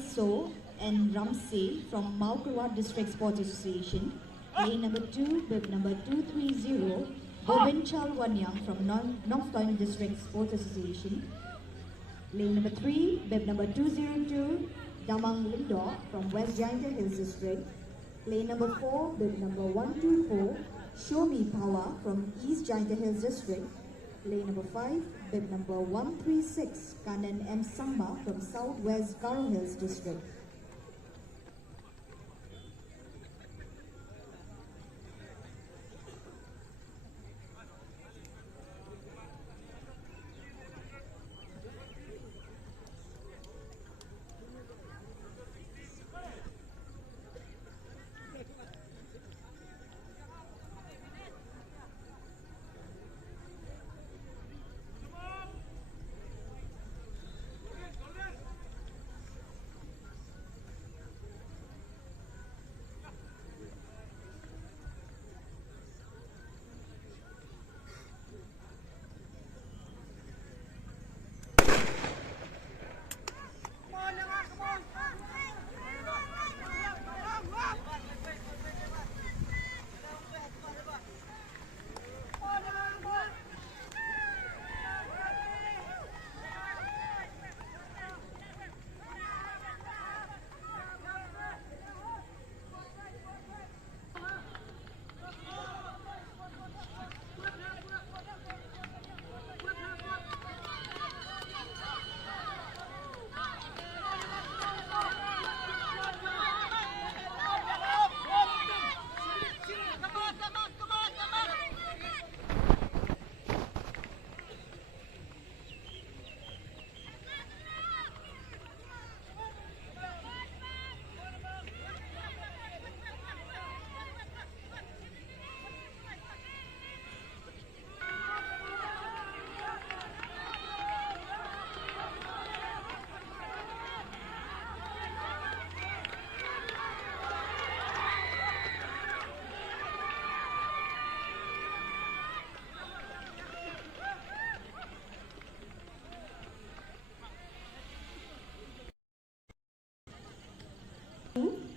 So and Ramsey from Maukarwa District Sports Association. Lane number 2, bib number 230, Bobinchal Wanyang from North Point District Sports Association. Lane number 3, bib number 202, Damang Lindor from West Giant Hills District. Lane number 4, bib number 124, Show Me Power from East Giant Hills District. Lane number 5, bib number 136, Kanan M. Samba from Southwest Garo Hills District.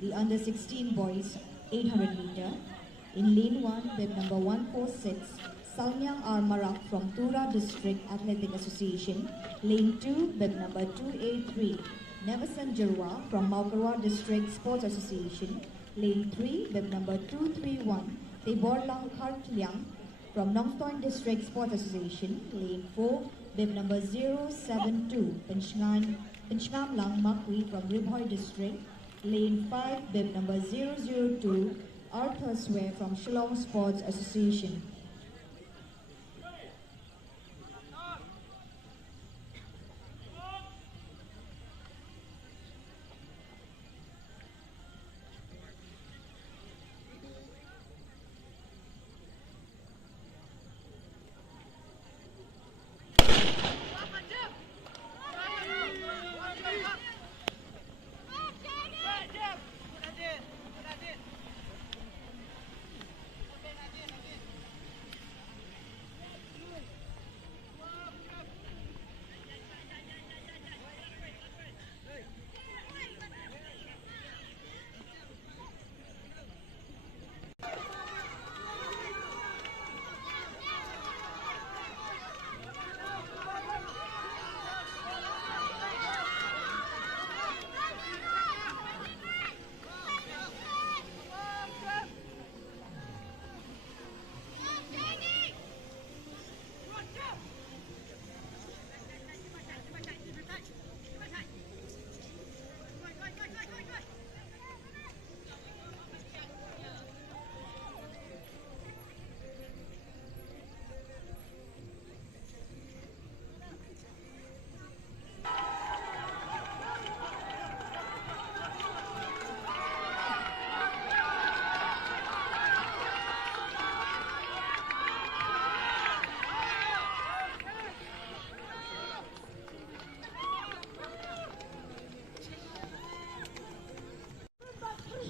The under 16 boys 800 meter. In lane 1, bib number 146, Salmyang R. Marak from Tura District Athletic Association. Lane 2, bib number 283, Nevasan Jarwa from Maukarwa District Sports Association. Lane 3, bib number 231, Teborlang Kartliang from North Point District Sports Association. Lane 4, bib number 072, Pinchngam Lang Makwi from Ribhoy District. Lane 5, bib number 002, Arthur Sware from Shillong Sports Association.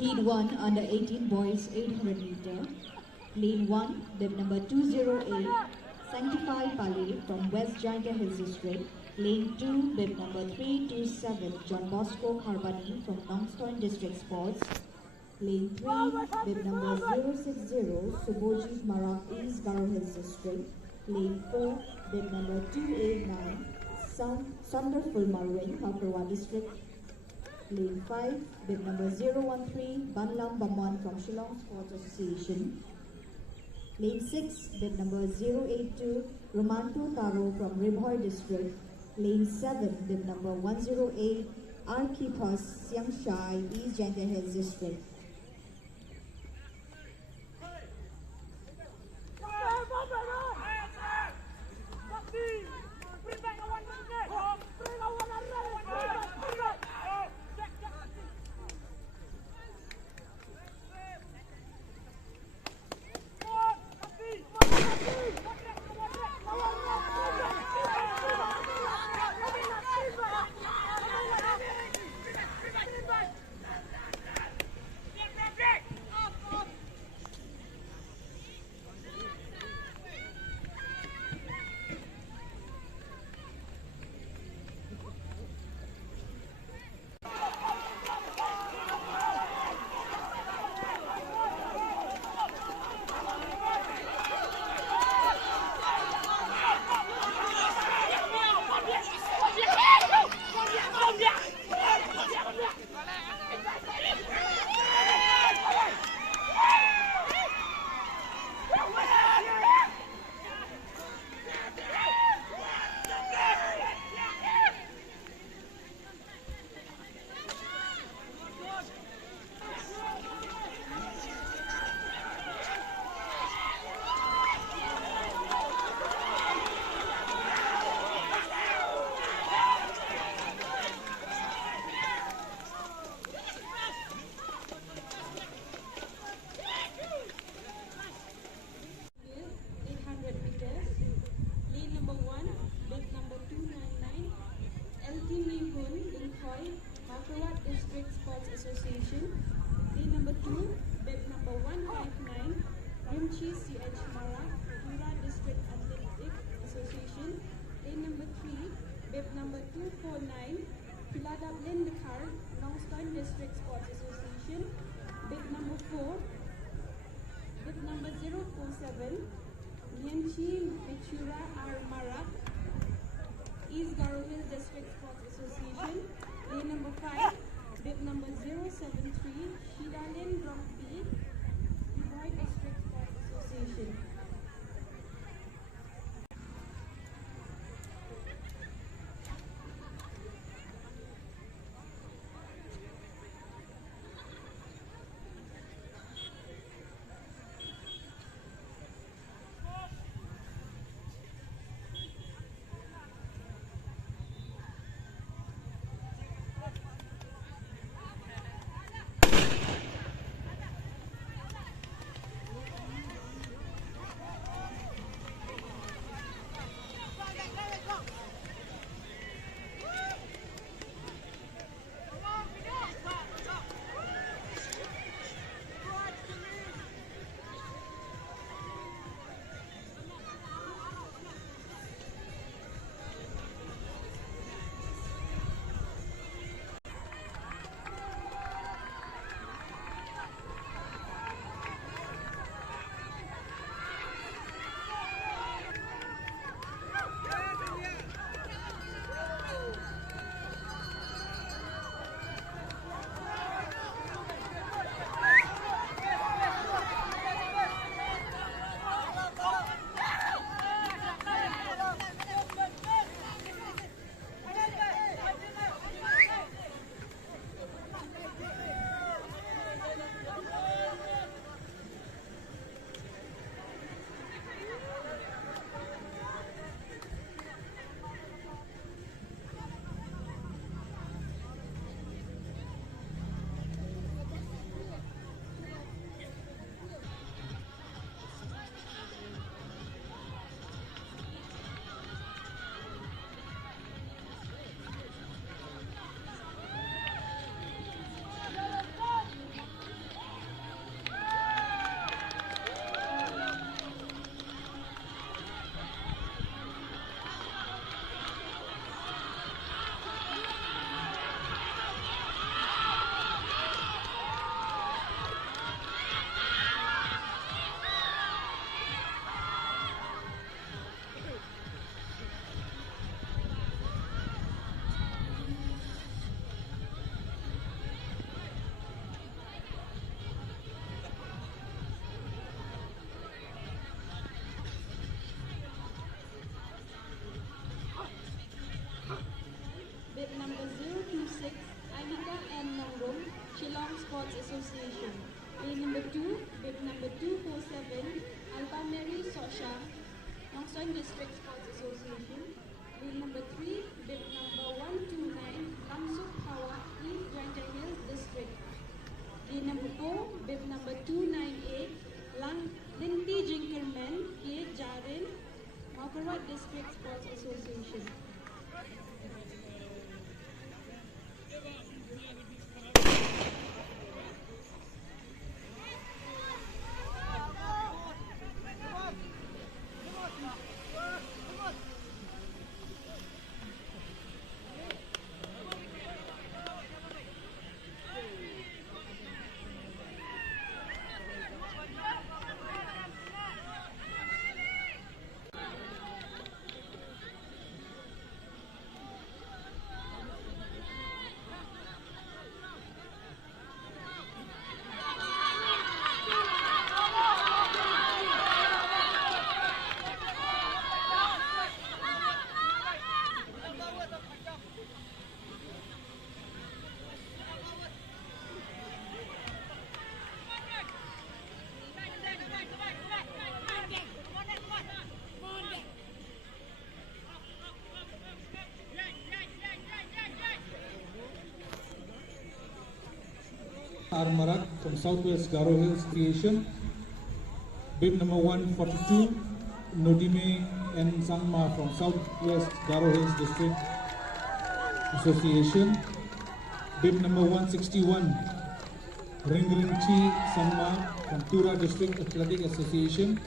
Heat 1 under 18 boys 800 meter. Lane 1, bib number 208, Sanctify Pali from West Giant Hills District. Lane 2, bib number 327, John Bosco Carbani from Nongstoin District Sports. Lane 3, bib number 060, Subhojit Marak, East Garo Hills District. Lane 4, bib number 289, Sunderful Marwin, Pakurwa District. Lane 5, bib number 013, Banlam Bamwan from Shillong Sports Association. Lane 6, bib number 082, Romanto Taro from Ribhoy District. Lane 7, bib number 108, Arkipas Siang Shai, East Jangda Hills District. District Sports Association. Lane number 2, bib number 159, Rimchi CH Mara, Tura District Athletic Association. Lane number 3, bib number 249, Piladap Lindakar, Nongstoin District Sports Association. Bib number 4, bib number 047, Lianchi Vichura R. Marak, East Garo Hills District Sports Association. Lane number 5, bib number 073, Shidalin Rugby, Dubai District Sports Association. Association. Lane number 2, bib number 247, Alba Mary Sosha, Nongson District Sports Association. Lane number 3, bib number 129, Lamsuk Hawa, East Granja Hills District. Lane number 4, bib number 298, Lindy Jinkerman, K. Jarin, Maukarat District Sports Association. Armarak from Southwest Garo Hills Creation. Bib number 142, Nodime N. Sangma from Southwest Garo Hills District Association. Bib number 161, Ringringchi Sangma from Tura District Athletic Association.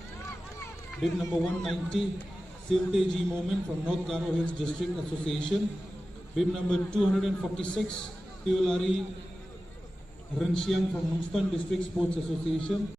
Bib number 190, Silteji Moment from North Garo Hills District Association. Bib number 246, Teolari Rensiang from Nungstan District Sports Association.